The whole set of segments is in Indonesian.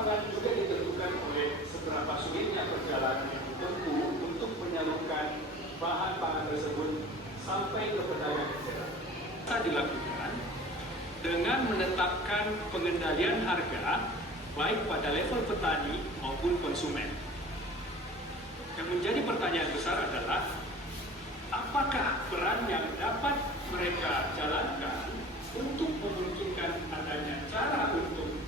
pangan juga ditentukan oleh seberapa sulitnya perjalanan yang ditempuh untuk menyalurkan bahan pangan tersebut sampai ke pedagang eceran. Bisa dilakukan dengan menetapkan pengendalian harga baik pada level petani maupun konsumen. Yang menjadi pertanyaan besar adalah apakah peran yang dapat mereka jalankan untuk memungkinkan adanya cara untuk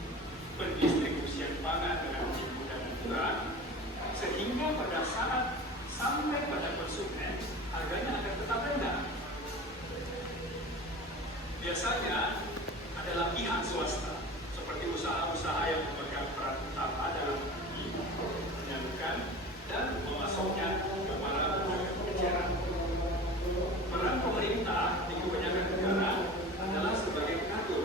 pendistribusian pangan dengan lebih mudah dan murah, sehingga pada saat sampai pada konsumen harganya akan tetap rendah. Biasanya adalah pihak swasta seperti usaha-usaha yang memegang peran utama dalam menyalurkan dan memasoknya ke para pedagang eceran. Peran pemerintah di kebanyakan negara adalah sebagai pengatur.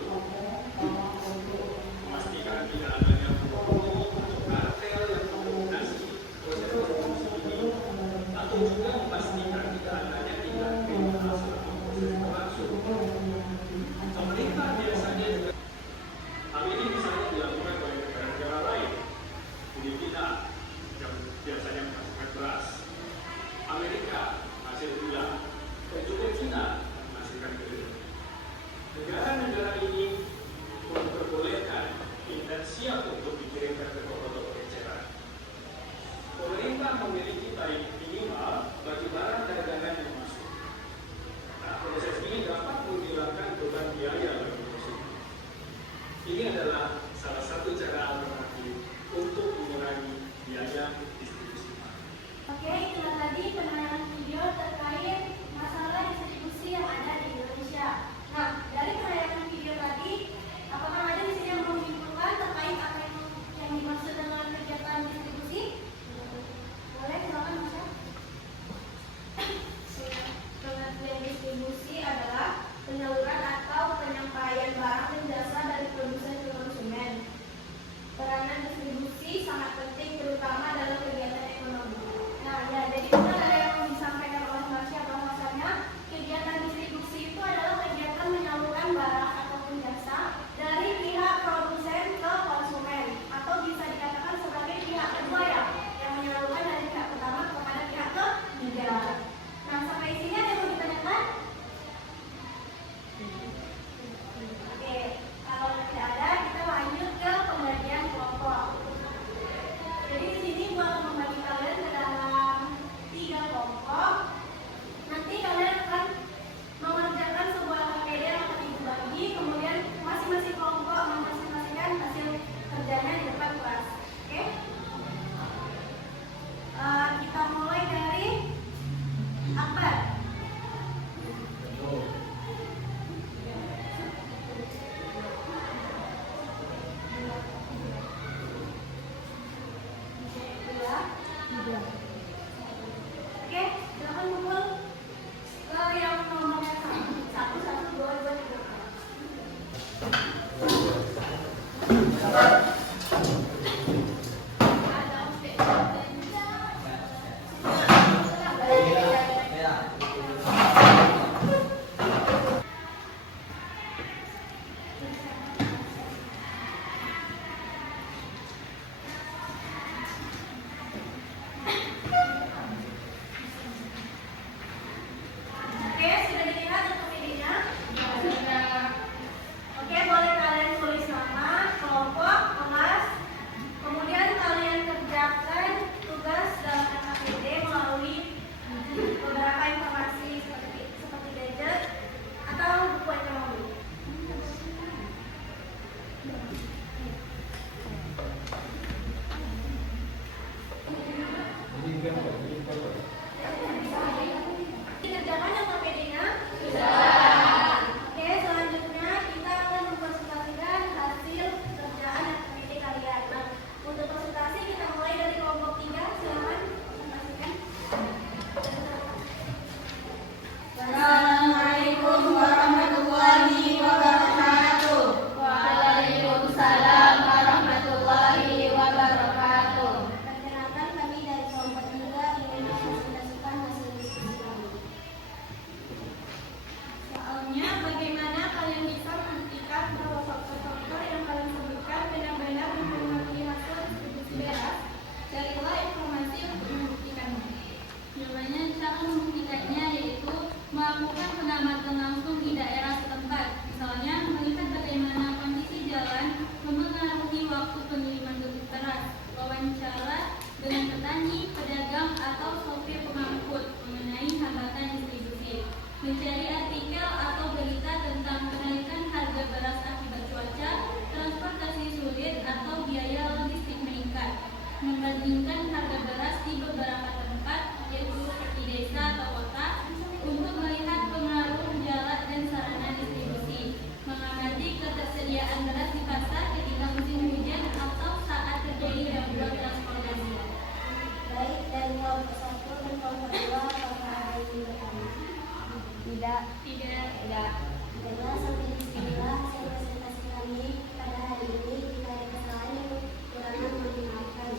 membandingkan harga beras di beberapa tempat, yaitu seperti desa atau kota, untuk melihat pengaruh jalan dan sarana distribusi, mengamati ketersediaan beras di pasar ketika musim hujan atau saat terjadi gangguan transportasi. Baik, dari kelompok 1 dan kelompok 2, apakah ada yang ingin bertanya? Tidak. Baiklah, sampai di sinilah hasil presentasi kami pada hari ini. Jika ada kesalahan yang kekurangan, mohon dimaafkan.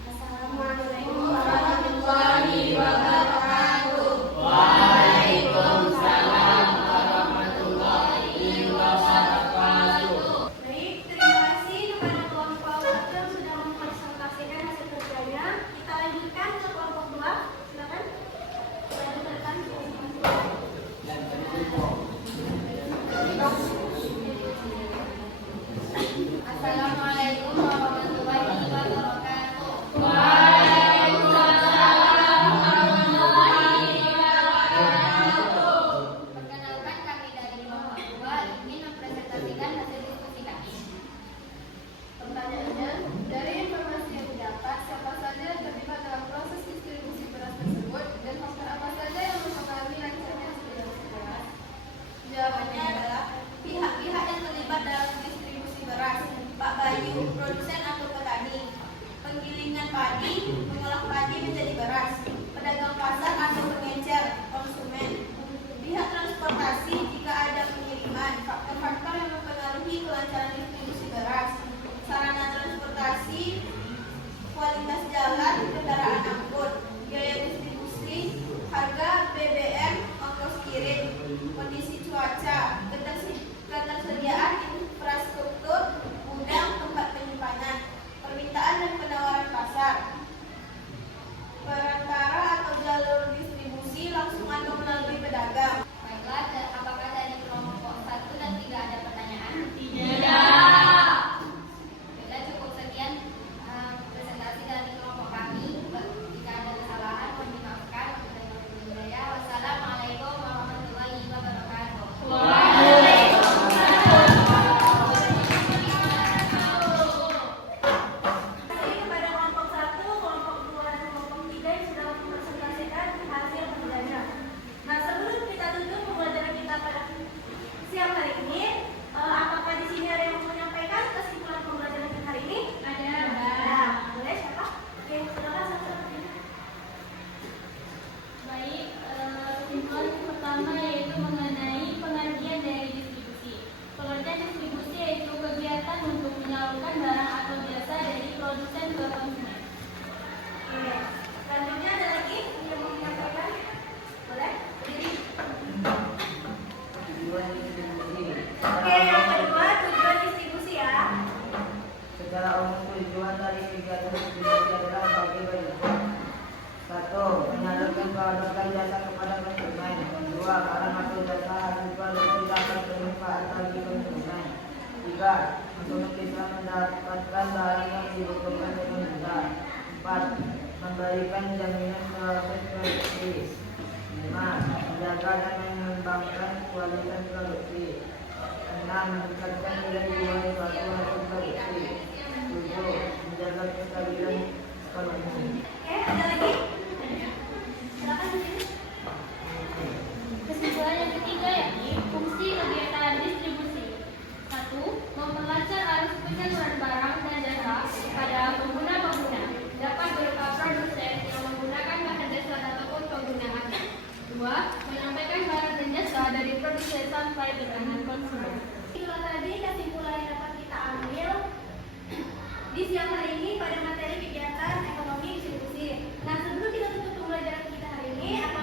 Assalamualaikum warahmatullahi wabarakatuh. Waalaikumsalam warahmatullahi wabarakatuh. Baik, terima kasih kepada kelompok 1 yang sudah mempresentasikan hasil kerjanya. Kita lanjutkan ke kelompok 2. Silakan. Lanjutkan. Assalamualaikum warahmatullahi wabarakatuh. Perkenalkan, kami dari kelompok 2 ingin mempresentasikan hasil diskusi kami. Pertanyaannya, dari informasi yang didapat, siapa saja yang terlibat dalam proses distribusi beras tersebut dan faktor apa saja yang mempengaruhi lancarnya distribusi beras? Jawabannya adalah pihak-pihak yang terlibat dalam distribusi beras. Pak Bayu, produsen atau petani, penggilingan padi, mengolah padi menjadi beras, pedagang pasar atau pengecer, konsumen, pihak transportasi jika ada pengiriman, faktor-faktor yang mempengaruhi kelancaran distribusi beras, sarana transportasi, kualitas jalan, kendaraan angkut, biaya distribusi, harga BBM, ongkos kirim, kondisi cuaca, ketersediaan infrastruktur, gudang, tempat penyimpanan, permintaan dan penawaran pasar, perantara atau jalur distribusi langsung atau melalui pedagang. Baiklah, apakah dari kelompok 1 dan 3 ada pertanyaan? Tidak. Baiklah, cukup sekian presentasi dari kelompok kami. Jika ada kesalahan, mohon dimaafkan. Wassalamualaikum warahmatullahi wabarakatuh. Terima kasih kepada kelompok 1, kelompok 2, dan kelompok 3 yang sudah mempresentasikan hasil kerjanya. Nah, sebelum kita tutup pembelajaran kita pada siang hari ini, apakah di sini ada yang mau menyampaikan kesimpulan pembelajaran kita hari ini? Ada. Boleh, siapa? Oke, silakan satu-satu. Baik, kesimpulan yang pertama yaitu mengenai pengertian dari distribusi. Pengertian distribusi yaitu kegiatan untuk menyalurkan barang atau jasa dari produsen ke konsumen. Oke, selanjutnya ada lagi yang mau menyampaikan? Boleh? Oke, yang kedua tujuan distribusi ya. Secara umum tujuan dari kegiatan distribusi adalah bagi berikut. 1. Menyalurkan produk dan jasa kepada konsumen. 2. Barang atau jasa hasil produksi dapat bermanfaat bagi konsumen. 3. Konsumen bisa mendapatkan barang yang dibutuhkan dengan mudah. 4. Memberikan jaminan proses produksi. 5. Menjaga dan mengembangkan kualitas produksi. 6. Meningkatkan nilai jual suatu hasil produksi. 7. Menjaga kestabilan ekonomi. Oke, ada lagi? Silakan di sini. Kesimpulan yang ketiga yakni fungsi kegiatan distribusi. 1. Memperlancar arus penyaluran barang dan jasa kepada pengguna-pengguna, dapat berupa produsen yang menggunakan bahan dasar ataupun penggunaannya. 2. Menyampaikan barang dan jasa dari produsen sampai ke tangan konsumen. Itulah tadi kesimpulan yang dapat kita ambil di siang hari ini pada materi kegiatan ekonomi distribusi. Nah, sebelum kita tutup pembelajaran kita hari ini, apa